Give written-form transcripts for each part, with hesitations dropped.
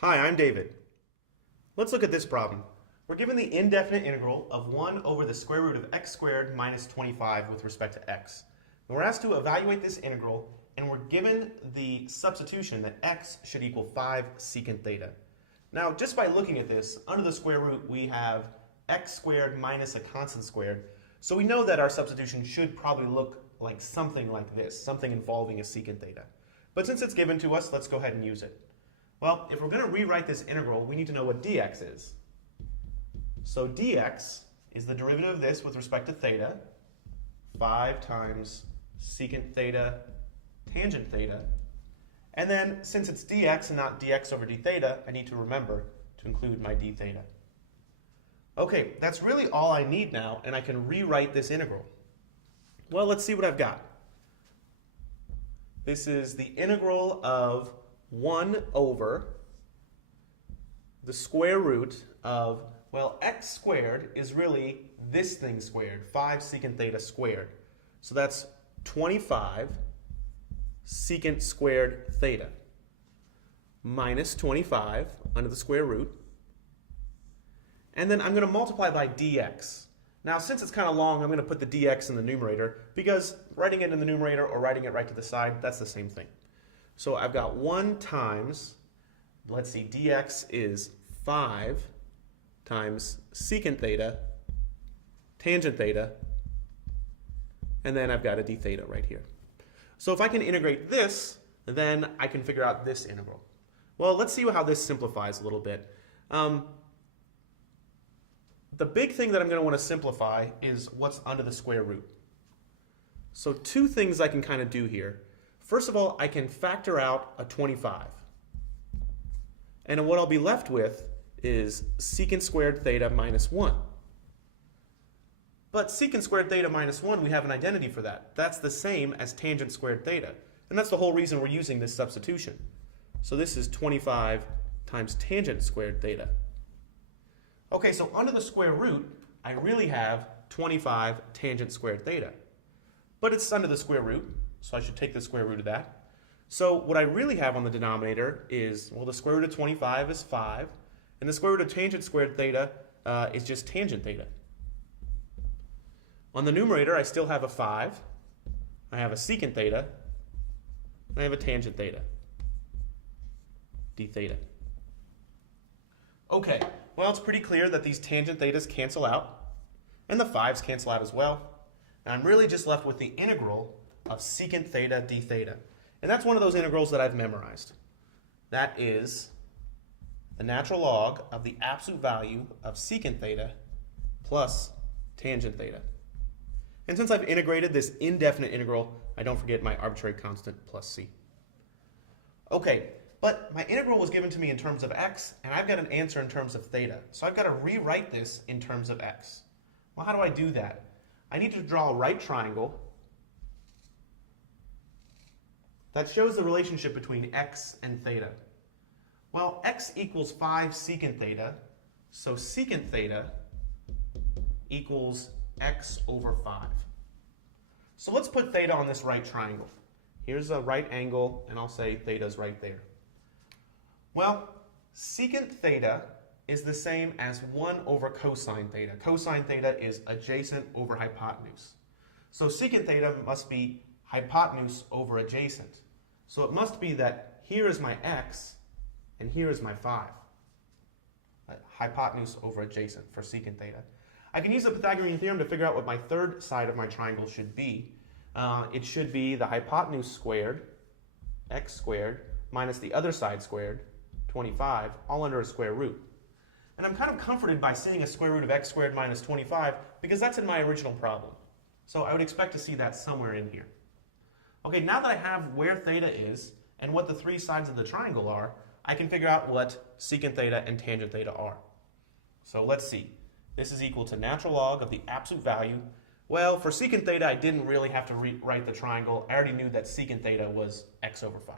Hi, I'm David. Let's look at this problem. We're given the indefinite integral of 1 over the square root of x squared minus 25 with respect to x. And we're asked to evaluate this integral, and we're given the substitution that x should equal 5 secant theta. Now, just by looking at this, under the square root we have x squared minus a constant squared, so we know that our substitution should probably look like something like this, something involving a secant theta. But since it's given to us, let's go ahead and use it. Well, if we're going to rewrite this integral, we need to know what dx is. So dx is the derivative of this with respect to theta, 5 times secant theta tangent theta. And then, since it's dx and not dx over d theta, I need to remember to include my d theta. Okay, that's really all I need now, and I can rewrite this integral. Well, let's see what I've got. This is the integral of 1 over the square root of, well, x squared is really this thing squared, 5 secant theta squared. So that's 25 secant squared theta minus 25 under the square root. And then I'm going to multiply by dx. Now, since it's kind of long, I'm going to put the dx in the numerator because writing it in the numerator or writing it right to the side, that's the same thing. So I've got 1 times, let's see, dx is 5 times secant theta, tangent theta, and then I've got a d theta right here. So if I can integrate this, then I can figure out this integral. Well, let's see how this simplifies a little bit. The big thing that I'm going to want to simplify is what's under the square root. So two things I can kind of do here. First of all, I can factor out a 25. And what I'll be left with is secant squared theta minus 1. But secant squared theta minus 1, we have an identity for that. That's the same as tangent squared theta. And that's the whole reason we're using this substitution. So this is 25 times tangent squared theta. Okay, so under the square root, I really have 25 tangent squared theta. But it's under the square root, so I should take the square root of that. So what I really have on the denominator is, well, the square root of 25 is 5, and the square root of tangent squared theta is just tangent theta. On the numerator, I still have a 5, I have a secant theta, and I have a tangent theta, d theta. Okay, well, it's pretty clear that these tangent thetas cancel out, and the 5's cancel out as well. And I'm really just left with the integral of secant theta d theta. And that's one of those integrals that I've memorized. That is the natural log of the absolute value of secant theta plus tangent theta. And since I've integrated this indefinite integral, I don't forget my arbitrary constant plus c. Okay, but my integral was given to me in terms of x, and I've got an answer in terms of theta. So I've got to rewrite this in terms of x. Well, how do I do that? I need to draw a right triangle that shows the relationship between x and theta. Well, x equals 5 secant theta, so secant theta equals x over 5. So let's put theta on this right triangle. Here's a right angle, and I'll say theta's right there. Well, secant theta is the same as 1 over cosine theta. Cosine theta is adjacent over hypotenuse. So secant theta must be hypotenuse over adjacent. So it must be that here is my x, and here is my 5. Hypotenuse over adjacent for secant theta. I can use the Pythagorean theorem to figure out what my third side of my triangle should be. It should be the hypotenuse squared, x squared, minus the other side squared, 25, all under a square root. And I'm kind of comforted by seeing a square root of x squared minus 25 because that's in my original problem. So I would expect to see that somewhere in here. Okay, now that I have where theta is and what the three sides of the triangle are, I can figure out what secant theta and tangent theta are. So let's see. This is equal to natural log of the absolute value. Well, for secant theta, I didn't really have to rewrite the triangle. I already knew that secant theta was x over 5.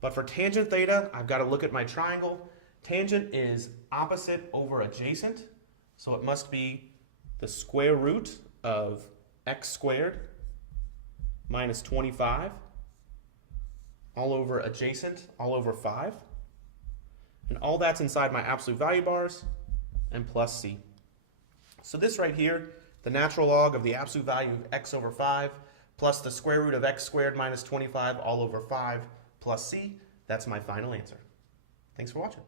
But for tangent theta, I've got to look at my triangle. Tangent is opposite over adjacent, so it must be the square root of x squared minus 25 all over adjacent, all over 5. And all that's inside my absolute value bars, and plus c. So this right here, the natural log of the absolute value of x over 5, plus the square root of x squared minus 25 all over 5, plus c, that's my final answer. Thanks for watching.